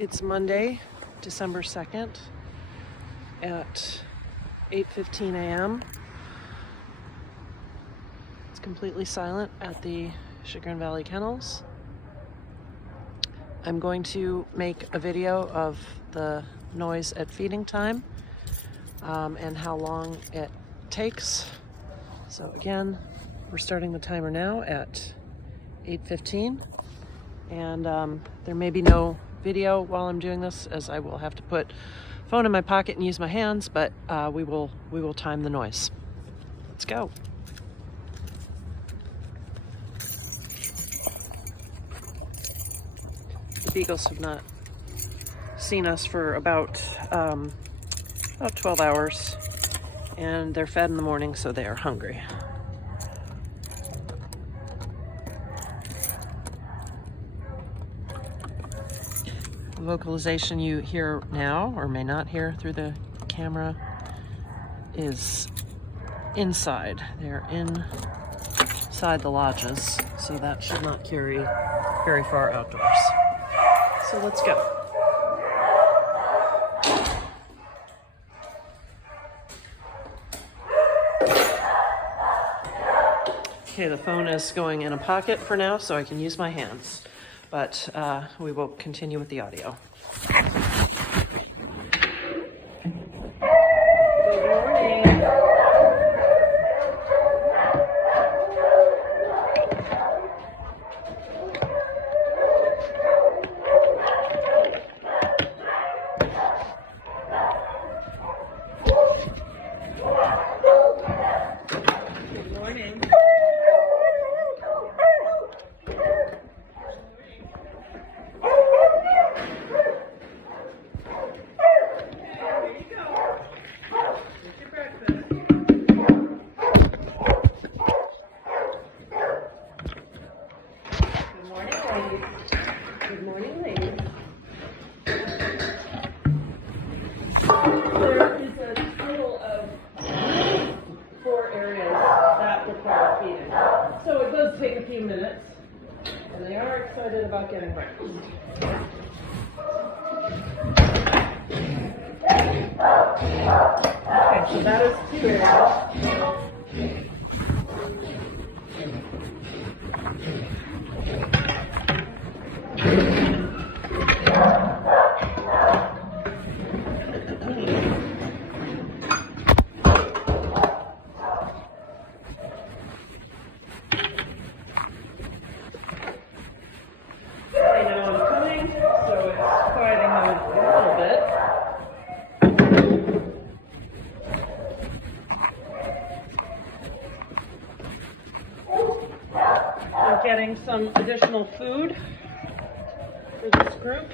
It's Monday, December 2nd at 8:15 a.m. It's completely silent at the Chagrin Valley Kennels. I'm going to make a video of the noise at feeding time and how long it takes. So again, we're starting the timer now at 8:15, and there may be no video while I'm doing this, as I will have to put phone in my pocket and use my hands, but we will time the noise. Let's go. The beagles have not seen us for about 12 hours, and they're fed in the morning, so they are hungry. The vocalization you hear now, or may not hear through the camera, is inside. They're inside the lodges, so that should not carry very far outdoors. So let's go. Okay, the phone is going in a pocket for now, so I can use my hands, but we will continue with the audio. Good morning. Good morning. Good morning, ladies. There is a total of 4 areas that require feeding. So it does take a few minutes, and they are excited about getting breakfast. Okay, so that is 2 areas. I know I'm coming, so it's quieting them a little bit. I'm getting some additional food for this group.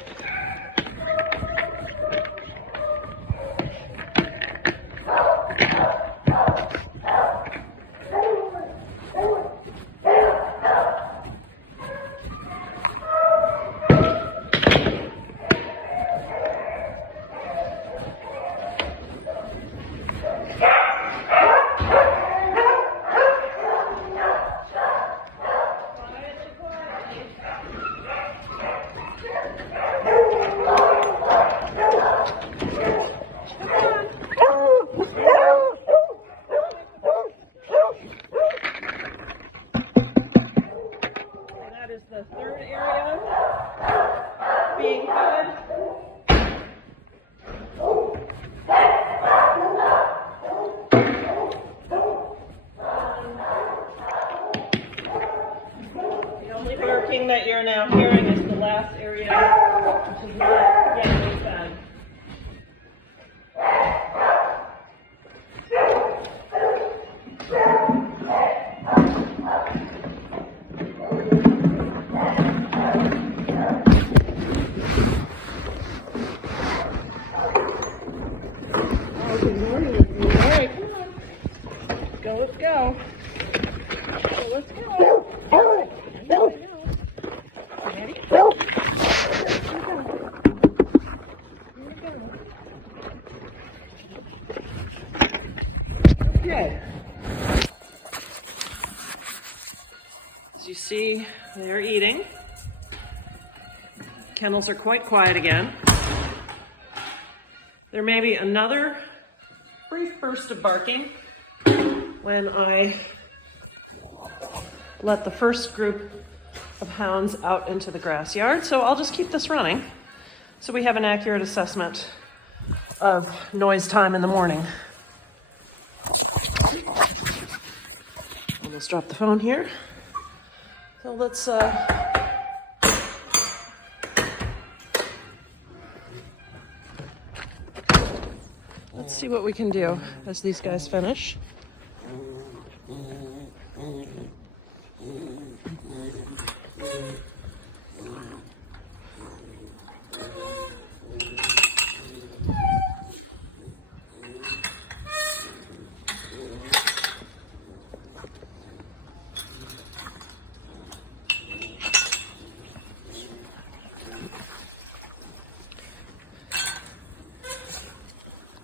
That is the 3rd area being fed. The only barking that you're now hearing is the last area, which is not yet being fed. Good morning. All right, come on. Let's go. So let's go. All right. Ready? Here we go. Okay. As you see, they're eating. Kennels are quite quiet again. There may be another brief burst of barking when I let the first group of hounds out into the grass yard. So I'll just keep this running so we have an accurate assessment of noise time in the morning. Almost dropped the phone here. So let's see what we can do as these guys finish.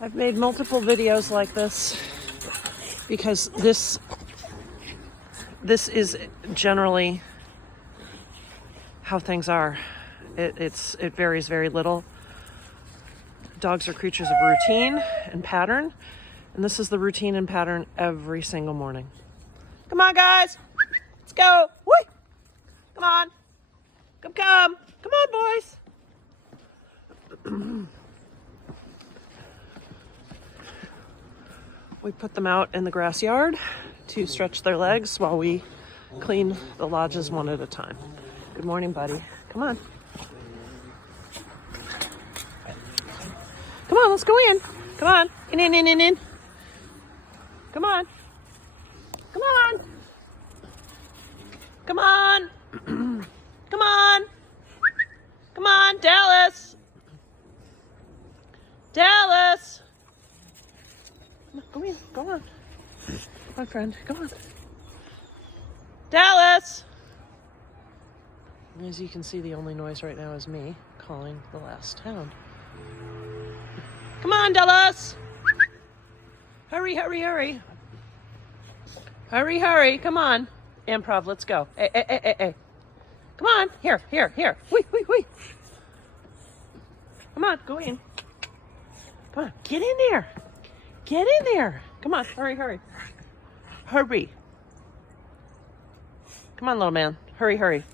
I've made multiple videos like this because this is generally how things are. It varies very little. Dogs are creatures of routine and pattern, and this is the routine and pattern every single morning. Come on, guys, let's go. Whee! Come on, come on, boys. We put them out in the grass yard to stretch their legs while we clean the lodges one at a time. Good morning, buddy. Come on. Come on, let's go in. Come on. In. Come on. Come on. Come on. Come on. Come on, Dallas. Dallas. Go in. Go on. Come on, friend. Come on. Dallas! As you can see, the only noise right now is me calling the last hound. Come on, Dallas! Hurry, hurry, hurry. Hurry, hurry. Come on. Improv, let's go. Hey. Come on. Here. Wee. Come on, go in. Come on, get in there. Get in there. Come on, hurry. Hurry. Come on, little man. Hurry.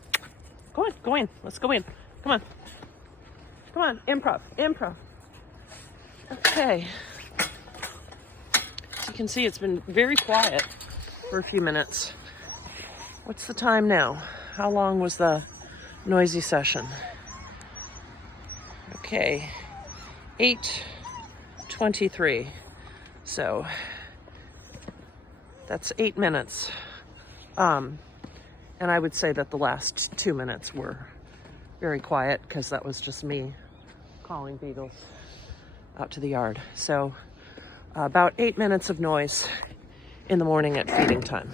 Go in. Let's go in. Come on, improv. Okay. As you can see, it's been very quiet for a few minutes. What's the time now? How long was the noisy session? Okay, 8:23. So that's 8 minutes. And I would say that the last 2 minutes were very quiet because that was just me calling beagles out to the yard. So about 8 minutes of noise in the morning at feeding time.